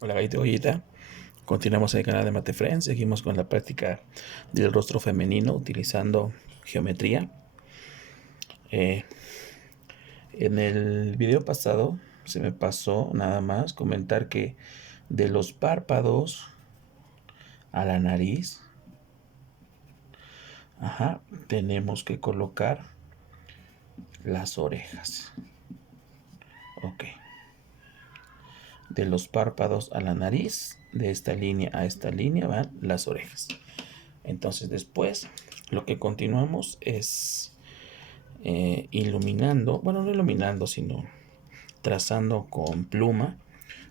Hola, Gaito Goyita. Continuamos en el canal de Mate Friends. Seguimos con la práctica del rostro femenino utilizando geometría. Eh, en el video pasado se me pasó nada más comentar que de los párpados a la nariz, tenemos que colocar las orejas. Ok. De los párpados a la nariz, de esta línea a esta línea van las orejas. Entonces después lo que continuamos es iluminando, bueno, no iluminando, sino trazando con pluma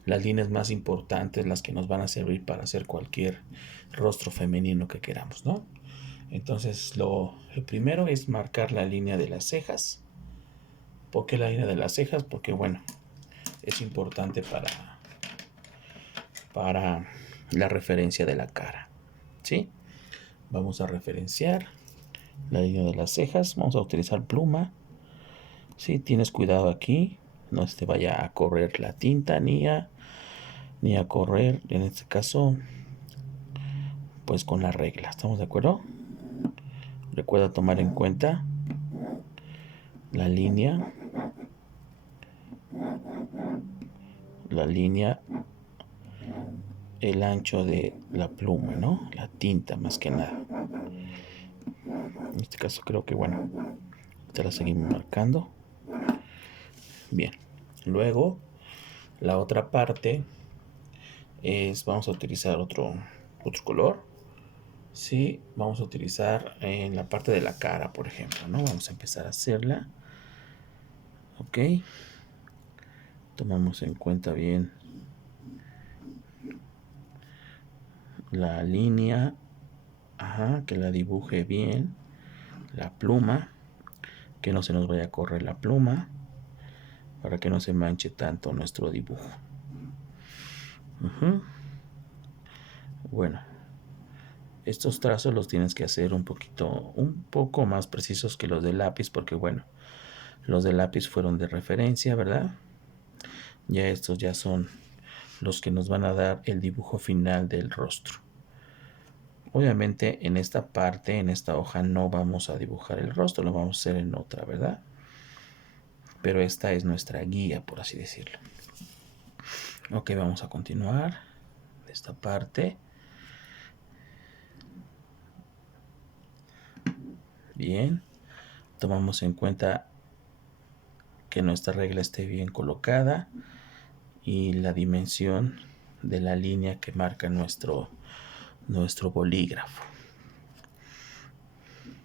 las líneas más importantes, las que nos van a servir para hacer cualquier rostro femenino que queramos, ¿no? Entonces el primero es marcar la línea de las cejas. ¿Por qué la línea de las cejas? Porque bueno, es importante para la referencia de la cara, ¿sí? Vamos a referenciar la línea de las cejas, vamos a utilizar pluma. Si tienes cuidado aquí, no te vaya a correr la tinta ni a correr, en este caso, pues con la regla. ¿Estamos de acuerdo? Recuerda tomar en cuenta la línea, el ancho de la pluma, ¿no? La tinta más que nada. En este caso creo que bueno, te la seguimos marcando. Bien. Luego, la otra parte es, vamos a utilizar otro color. Sí, vamos a utilizar en la parte de la cara, por ejemplo, ¿no? Vamos a empezar a hacerla. Ok. Tomamos en cuenta bien la línea. Que la dibuje bien. La pluma. Que no se nos vaya a correr la pluma. Para que no se manche tanto nuestro dibujo. Bueno. Estos trazos los tienes que hacer un poco más precisos que los de lápiz, porque bueno, los de lápiz fueron de referencia, ¿verdad? Ya estos ya son los que nos van a dar el dibujo final del rostro. Obviamente en esta parte, en esta hoja, no vamos a dibujar el rostro, lo vamos a hacer en otra, ¿verdad? Pero esta es nuestra guía, por así decirlo. Ok, vamos a continuar de esta parte. Bien, tomamos en cuenta que nuestra regla esté bien colocada y la dimensión de la línea que marca nuestro bolígrafo.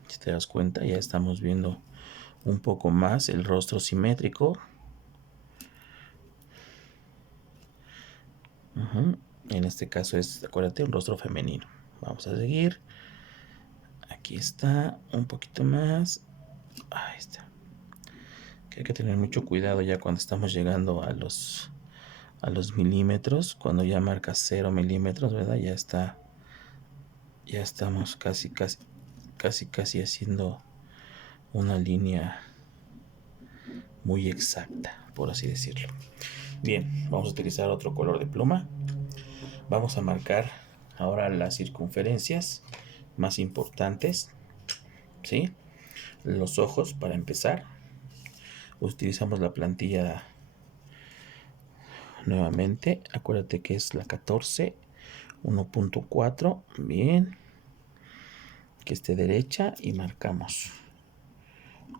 Si te das cuenta, ya estamos viendo un poco más el rostro simétrico. En este caso es, acuérdate, un rostro femenino. Vamos a seguir. Aquí está, un poquito más. Ahí está. Que hay que tener mucho cuidado ya cuando estamos llegando a los milímetros. Cuando ya marca 0 milímetros, ¿verdad? Ya estamos casi haciendo una línea muy exacta, por así decirlo. Bien, vamos a utilizar otro color de pluma. Vamos a marcar ahora las circunferencias más importantes, ¿sí? Los ojos, para empezar. Utilizamos la plantilla nuevamente. Acuérdate que es la 14, 1.4. Bien. Que esté derecha y marcamos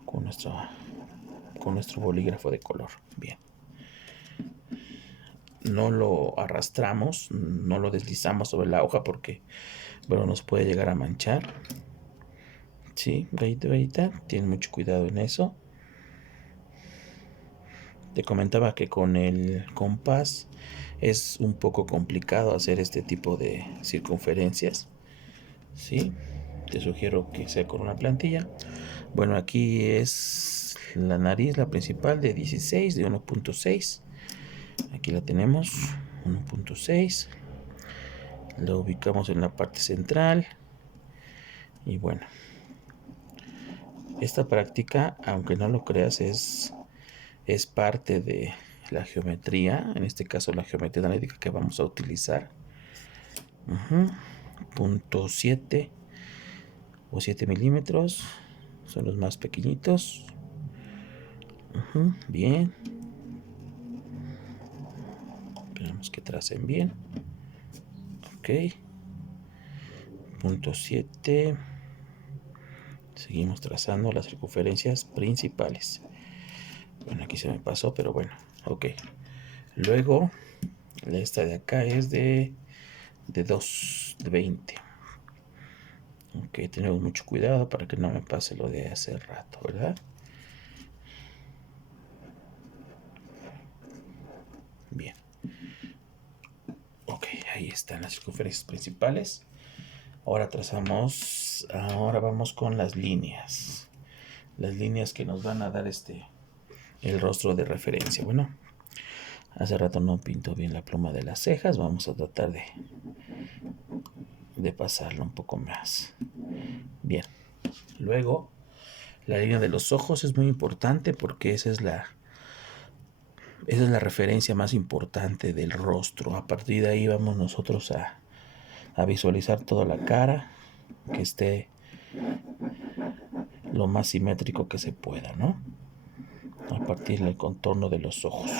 con nuestro bolígrafo de color. Bien. No lo arrastramos, no lo deslizamos sobre la hoja porque, bueno, nos puede llegar a manchar. Sí, gallita, tienen mucho cuidado en eso. Te comentaba que con el compás es un poco complicado hacer este tipo de circunferencias. Sí, te sugiero que sea con una plantilla. Bueno, aquí es la nariz, la principal, de 16, de 1.6. Aquí la tenemos, 1.6. La ubicamos en la parte central. Y bueno, esta práctica, aunque no lo creas, es parte de la geometría, en este caso la geometría analítica que vamos a utilizar. Punto 7 o 7 milímetros son los más pequeñitos. Bien, esperamos que tracen bien. Ok, punto 7. Seguimos trazando las circunferencias principales. Bueno, aquí se me pasó, pero bueno, ok. Luego, esta de acá es de 20. Ok, tenemos mucho cuidado para que no me pase lo de hace rato, ¿verdad? Bien. Ok, ahí están las circunferencias principales. Ahora vamos con las líneas. Las líneas que nos van a dar el rostro de referencia. Bueno, hace rato no pinto bien la pluma de las cejas. Vamos a tratar de pasarlo un poco más. Bien. Luego, la línea de los ojos es muy importante porque esa es la referencia más importante del rostro. A partir de ahí vamos nosotros a visualizar toda la cara, que esté lo más simétrico que se pueda, ¿no? A partir del contorno de los ojos.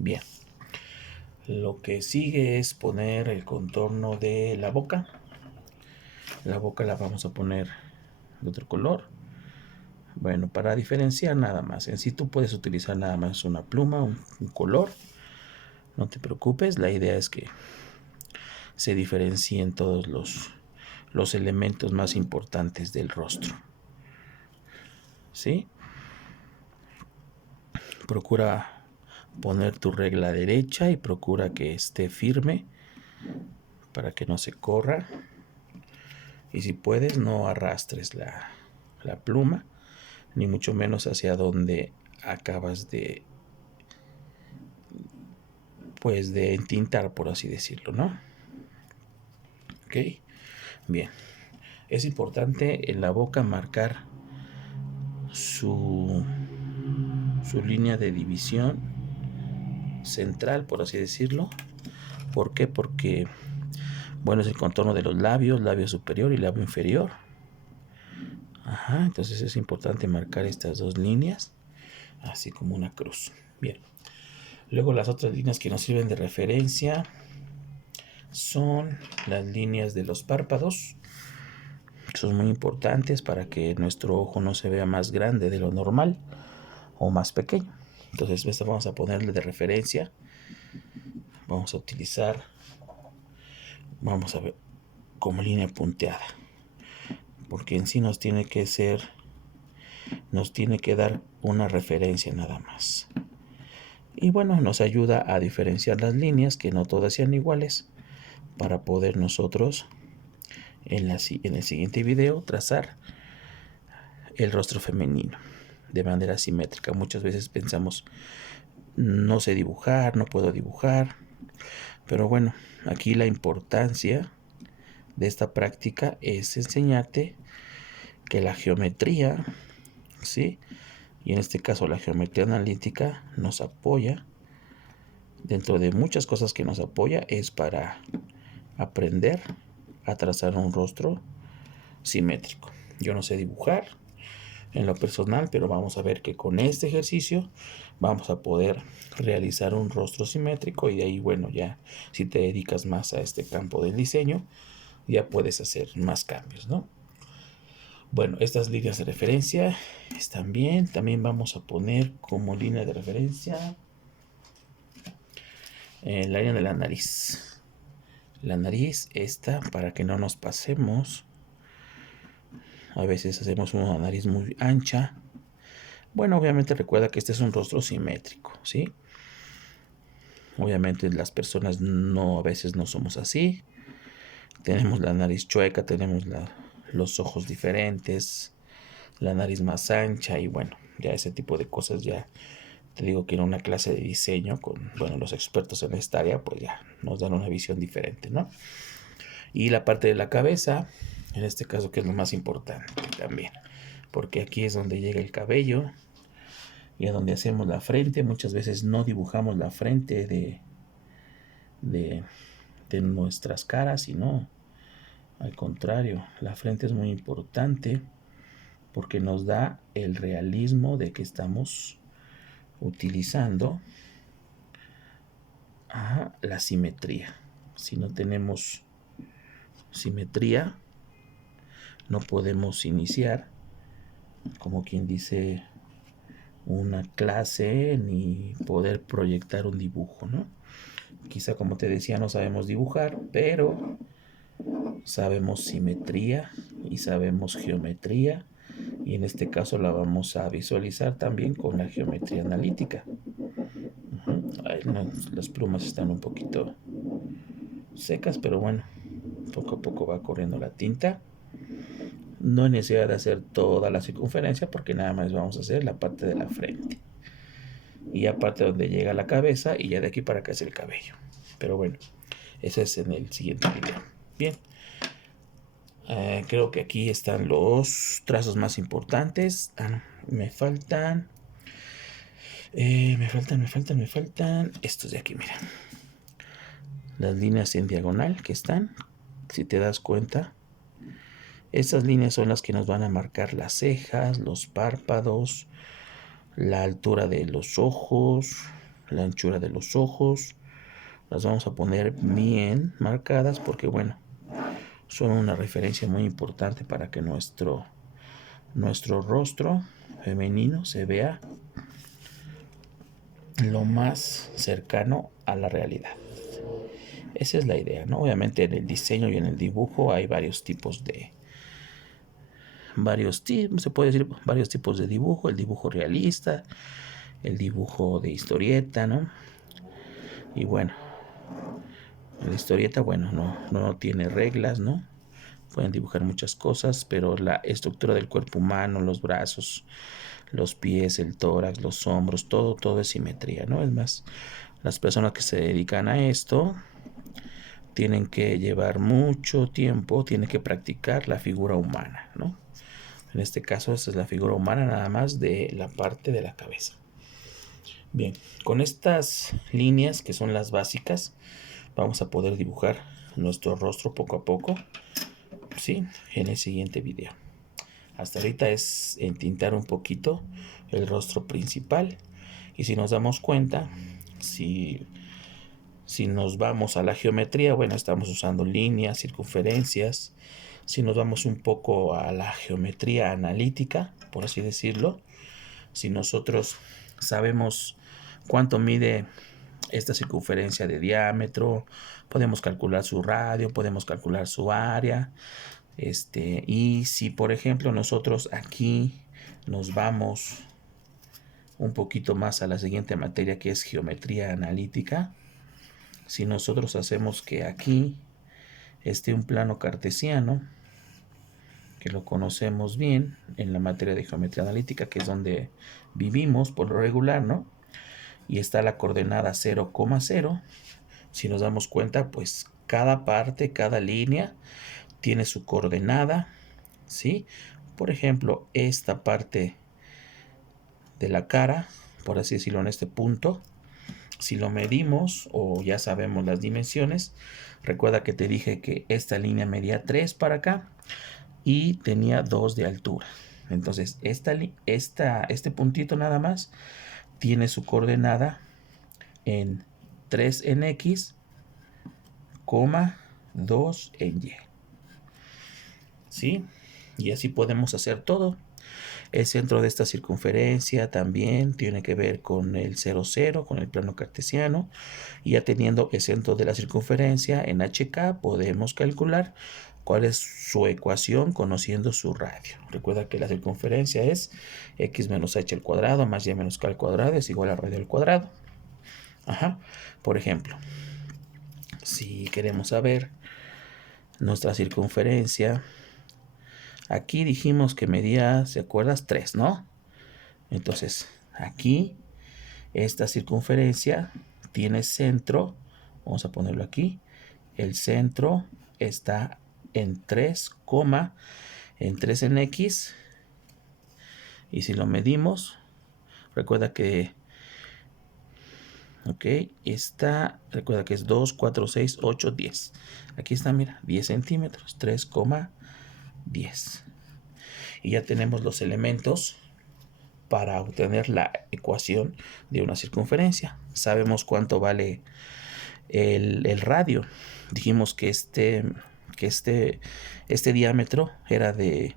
Bien. Lo que sigue es poner el contorno de la boca. La boca la vamos a poner de otro color. Bueno, para diferenciar nada más. En sí tú puedes utilizar nada más una pluma, un color. No te preocupes, la idea es que se diferencien todos los elementos más importantes del rostro. ¿Sí? Procura poner tu regla derecha y procura que esté firme para que no se corra. Y si puedes, no arrastres la pluma, ni mucho menos hacia donde acabas de entintar, por así decirlo, ¿no? Ok, bien. Es importante en la boca marcar su línea de división central, por así decirlo. ¿Por qué? Porque, bueno, es el contorno de los labios, labio superior y labio inferior. Entonces es importante marcar estas dos líneas, así como una cruz. Bien. Luego las otras líneas que nos sirven de referencia son las líneas de los párpados. Son muy importantes para que nuestro ojo no se vea más grande de lo normal o más pequeño. Entonces esta vamos a ponerle de referencia. Vamos a utilizar, vamos a ver, como línea punteada, porque en sí nos tiene que dar una referencia nada más. Y bueno, nos ayuda a diferenciar las líneas, que no todas sean iguales, para poder nosotros en el siguiente video trazar el rostro femenino de manera simétrica. Muchas veces pensamos, no sé dibujar, no puedo dibujar, pero bueno, aquí la importancia de esta práctica es enseñarte que la geometría, ¿sí? Y en este caso la geometría analítica nos apoya. Dentro de muchas cosas que nos apoya es para aprender a trazar un rostro simétrico. Yo no sé dibujar en lo personal, pero vamos a ver que con este ejercicio vamos a poder realizar un rostro simétrico, y de ahí, bueno, ya si te dedicas más a este campo del diseño, ya puedes hacer más cambios, ¿no? Bueno, estas líneas de referencia están bien. También vamos a poner como línea de referencia la línea de la nariz. La nariz esta, para que no nos pasemos. A veces hacemos una nariz muy ancha. Bueno, obviamente recuerda que este es un rostro simétrico, ¿sí? Obviamente las personas a veces no somos así. Tenemos la nariz chueca, tenemos los ojos diferentes, la nariz más ancha, y bueno, ya ese tipo de cosas ya te digo que en una clase de diseño con, bueno, los expertos en esta área, pues ya nos dan una visión diferente, ¿no? Y la parte de la cabeza, en este caso, que es lo más importante también, porque aquí es donde llega el cabello, y a donde hacemos la frente. Muchas veces no dibujamos la frente de nuestras caras, sino al contrario, la frente es muy importante porque nos da el realismo de que estamos utilizando la simetría. Si no tenemos simetría, no podemos iniciar, como quien dice, una clase ni poder proyectar un dibujo, ¿no? Quizá, como te decía, no sabemos dibujar, pero sabemos simetría y sabemos geometría, y en este caso la vamos a visualizar también con la geometría analítica. Ay, no, las plumas están un poquito secas, pero bueno, poco a poco va corriendo la tinta. No hay necesidad de hacer toda la circunferencia porque nada más vamos a hacer la parte de la frente y aparte donde llega la cabeza, y ya de aquí para acá es el cabello. Pero bueno, eso es en el siguiente video. Bien, creo que aquí están los trazos más importantes. Me faltan estos de aquí, mira, las líneas en diagonal que están, si te das cuenta, estas líneas son las que nos van a marcar las cejas, los párpados, la altura de los ojos, la anchura de los ojos. Las vamos a poner bien marcadas porque, bueno, son una referencia muy importante para que nuestro rostro femenino se vea lo más cercano a la realidad. Esa es la idea, ¿no? Obviamente en el diseño y en el dibujo hay varios tipos de dibujo: el dibujo realista, el dibujo de historieta, ¿no? Y bueno, la historieta, bueno, no tiene reglas, ¿no? Pueden dibujar muchas cosas, pero la estructura del cuerpo humano, los brazos, los pies, el tórax, los hombros, todo es simetría, ¿no? Es más, las personas que se dedican a esto tienen que llevar mucho tiempo, tienen que practicar la figura humana, ¿no? En este caso, esta es la figura humana nada más de la parte de la cabeza. Bien, con estas líneas que son las básicas, vamos a poder dibujar nuestro rostro poco a poco, ¿sí? En el siguiente video. Hasta ahorita es entintar un poquito el rostro principal, y si nos damos cuenta, si nos vamos a la geometría, bueno, estamos usando líneas, circunferencias. Si nos vamos un poco a la geometría analítica, por así decirlo, si nosotros sabemos cuánto mide esta circunferencia de diámetro, podemos calcular su radio, podemos calcular su área. Y si, por ejemplo, nosotros aquí nos vamos un poquito más a la siguiente materia, que es geometría analítica, si nosotros hacemos que aquí esté un plano cartesiano, que lo conocemos bien en la materia de geometría analítica, que es donde vivimos por lo regular, ¿no? Y está la coordenada 0,0. Si nos damos cuenta, pues cada parte, cada línea tiene su coordenada, ¿sí? Por ejemplo, esta parte de la cara, por así decirlo, en este punto, si lo medimos o ya sabemos las dimensiones, recuerda que te dije que esta línea medía 3 para acá y tenía 2 de altura. Entonces este puntito nada más tiene su coordenada en 3 en X, 2 en Y. ¿Sí? Y así podemos hacer todo. El centro de esta circunferencia también tiene que ver con el 0,0, con el plano cartesiano. Y ya teniendo el centro de la circunferencia en HK, podemos calcular cuál es su ecuación conociendo su radio. Recuerda que la circunferencia es x menos h al cuadrado más y menos k al cuadrado es igual a radio al cuadrado. Por ejemplo, si queremos saber nuestra circunferencia, aquí dijimos que medía, ¿se acuerdas? 3, ¿no? Entonces, aquí, esta circunferencia tiene centro. Vamos a ponerlo aquí. El centro está en 3, en 3 en X. Y si lo medimos, Recuerda que ok, recuerda que es 2, 4, 6, 8, 10. Aquí está, mira, 10 centímetros, 3,10. Y ya tenemos los elementos para obtener la ecuación de una circunferencia. Sabemos cuánto vale el radio. Dijimos que este diámetro era de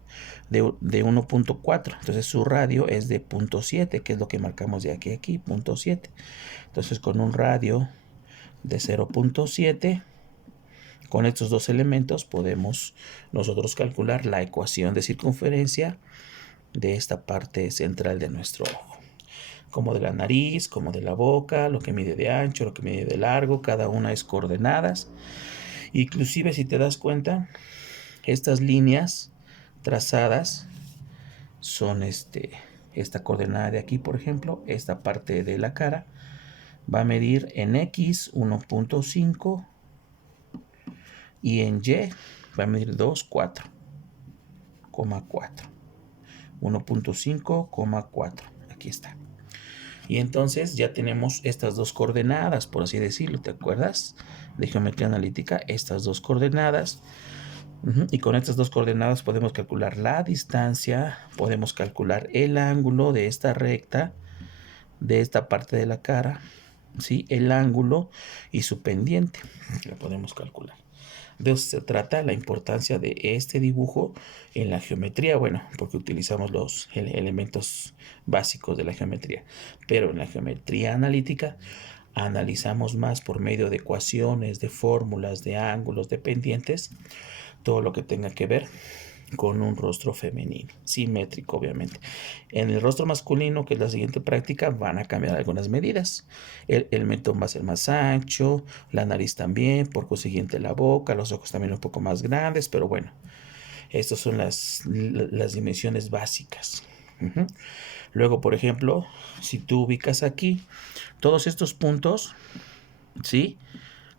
1.4. Entonces su radio es de 0.7, que es lo que marcamos de aquí a aquí, 0.7. Entonces con un radio de 0.7, con estos dos elementos podemos nosotros calcular la ecuación de circunferencia de esta parte central de nuestro ojo, como de la nariz, como de la boca, lo que mide de ancho, lo que mide de largo, cada una es coordenadas. Inclusive si te das cuenta, estas líneas trazadas son esta coordenada de aquí, por ejemplo, esta parte de la cara va a medir en X 1.5 y en Y va a medir 2,4. 1.5,4. Aquí está. Y entonces ya tenemos estas dos coordenadas, por así decirlo, ¿te acuerdas? De geometría analítica, estas dos coordenadas. Y con estas dos coordenadas podemos calcular la distancia, podemos calcular el ángulo de esta recta, de esta parte de la cara, ¿sí? El ángulo y su pendiente, lo podemos calcular. De eso se trata la importancia de este dibujo en la geometría, bueno, porque utilizamos los elementos básicos de la geometría, pero en la geometría analítica analizamos más por medio de ecuaciones, de fórmulas, de ángulos, de pendientes, todo lo que tenga que ver con un rostro femenino, simétrico obviamente. En el rostro masculino, que es la siguiente práctica, van a cambiar algunas medidas. El mentón va a ser más ancho, la nariz también, por consiguiente la boca, los ojos también un poco más grandes, pero bueno, estas son las dimensiones básicas. Luego, por ejemplo, si tú ubicas aquí todos estos puntos, ¿sí?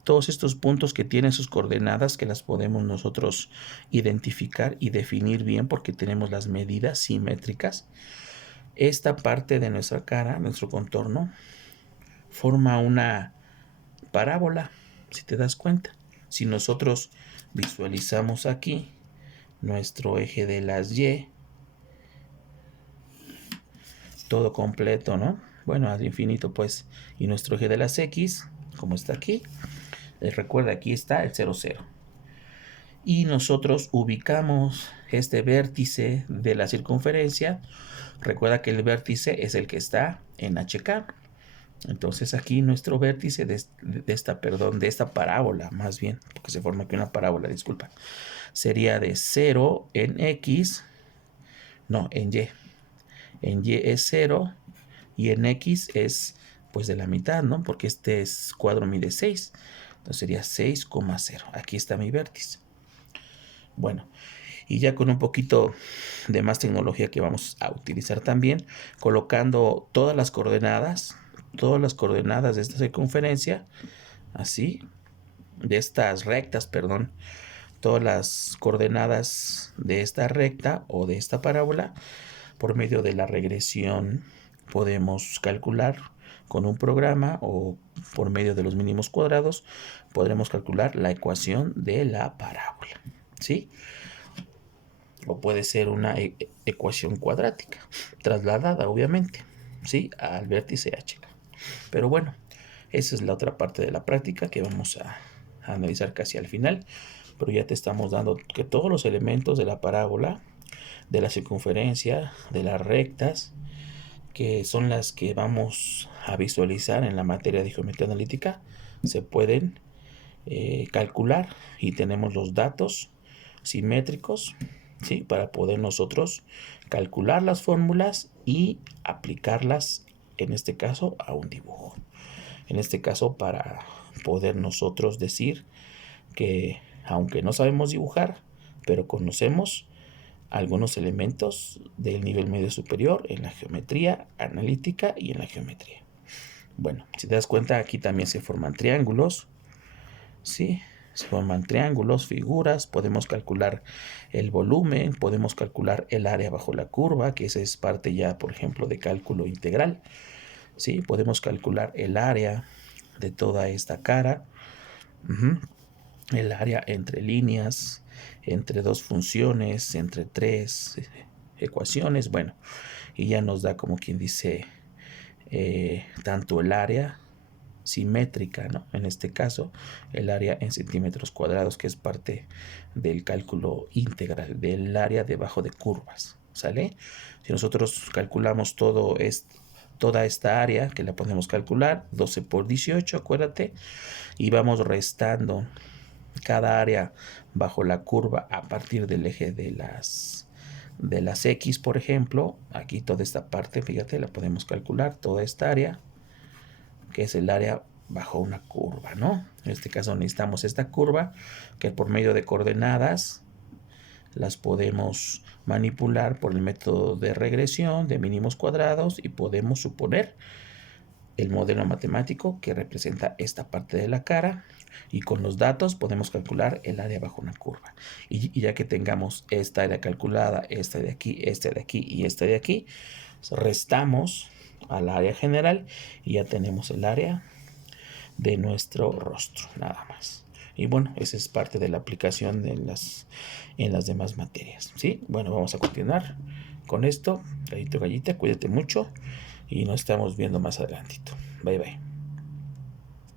Todos estos puntos que tienen sus coordenadas, que las podemos nosotros identificar y definir bien porque tenemos las medidas simétricas. Esta parte de nuestra cara, nuestro contorno, forma una parábola, si te das cuenta. Si nosotros visualizamos aquí nuestro eje de las Y, todo completo, ¿no? Bueno, ad infinito, pues. Y nuestro eje de las X, como está aquí, recuerda, aquí está el 0, 0. Y nosotros ubicamos este vértice de la circunferencia. Recuerda que el vértice es el que está en HK. Entonces aquí nuestro vértice de esta parábola, más bien, porque se forma aquí una parábola, disculpa, sería de 0 en X, no, en Y. En Y es 0 y en X es pues de la mitad, ¿no? Porque este cuadro mide 6. Entonces sería 6,0. Aquí está mi vértice. Bueno, y ya con un poquito de más tecnología que vamos a utilizar también, colocando todas las coordenadas de esta circunferencia, así, de estas rectas, perdón, todas las coordenadas de esta recta o de esta parábola, por medio de la regresión podemos calcular con un programa o por medio de los mínimos cuadrados, podremos calcular la ecuación de la parábola, ¿sí? O puede ser una ecuación cuadrática, trasladada obviamente, ¿sí? Al vértice H. Pero bueno, esa es la otra parte de la práctica que vamos a analizar casi al final. Pero ya te estamos dando que todos los elementos de la parábola, de la circunferencia, de las rectas, que son las que vamos a visualizar en la materia de geometría analítica, se pueden calcular y tenemos los datos simétricos, ¿sí? Para poder nosotros calcular las fórmulas y aplicarlas, en este caso, a un dibujo. En este caso, para poder nosotros decir que aunque no sabemos dibujar, pero conocemos algunos elementos del nivel medio superior en la geometría analítica y en la geometría. Bueno, si te das cuenta, aquí también se forman triángulos, ¿sí? Se forman triángulos, figuras, podemos calcular el volumen, podemos calcular el área bajo la curva, que esa es parte ya, por ejemplo, de cálculo integral. ¿Sí? Podemos calcular el área de toda esta cara, el área entre líneas, entre dos funciones, entre tres ecuaciones, bueno, y ya nos da, como quien dice, tanto el área simétrica, ¿no? En este caso, el área en centímetros cuadrados, que es parte del cálculo integral del área debajo de curvas, ¿sale? Si nosotros calculamos toda esta área, que la podemos calcular, 12 por 18, acuérdate, y vamos restando cada área bajo la curva a partir del eje de las X, por ejemplo. Aquí toda esta parte, fíjate, la podemos calcular, toda esta área, que es el área bajo una curva, ¿no? En este caso necesitamos esta curva, que por medio de coordenadas las podemos manipular por el método de regresión de mínimos cuadrados y podemos suponer el modelo matemático que representa esta parte de la cara, y con los datos podemos calcular el área bajo una curva. Y ya que tengamos esta área calculada, esta de aquí, esta de aquí y esta de aquí, restamos al área general y ya tenemos el área de nuestro rostro, nada más. Y bueno, esa es parte de la aplicación en las demás materias, ¿sí? Bueno, vamos a continuar con esto. Gallito, gallita, cuídate mucho y nos estamos viendo más adelantito. Bye, bye.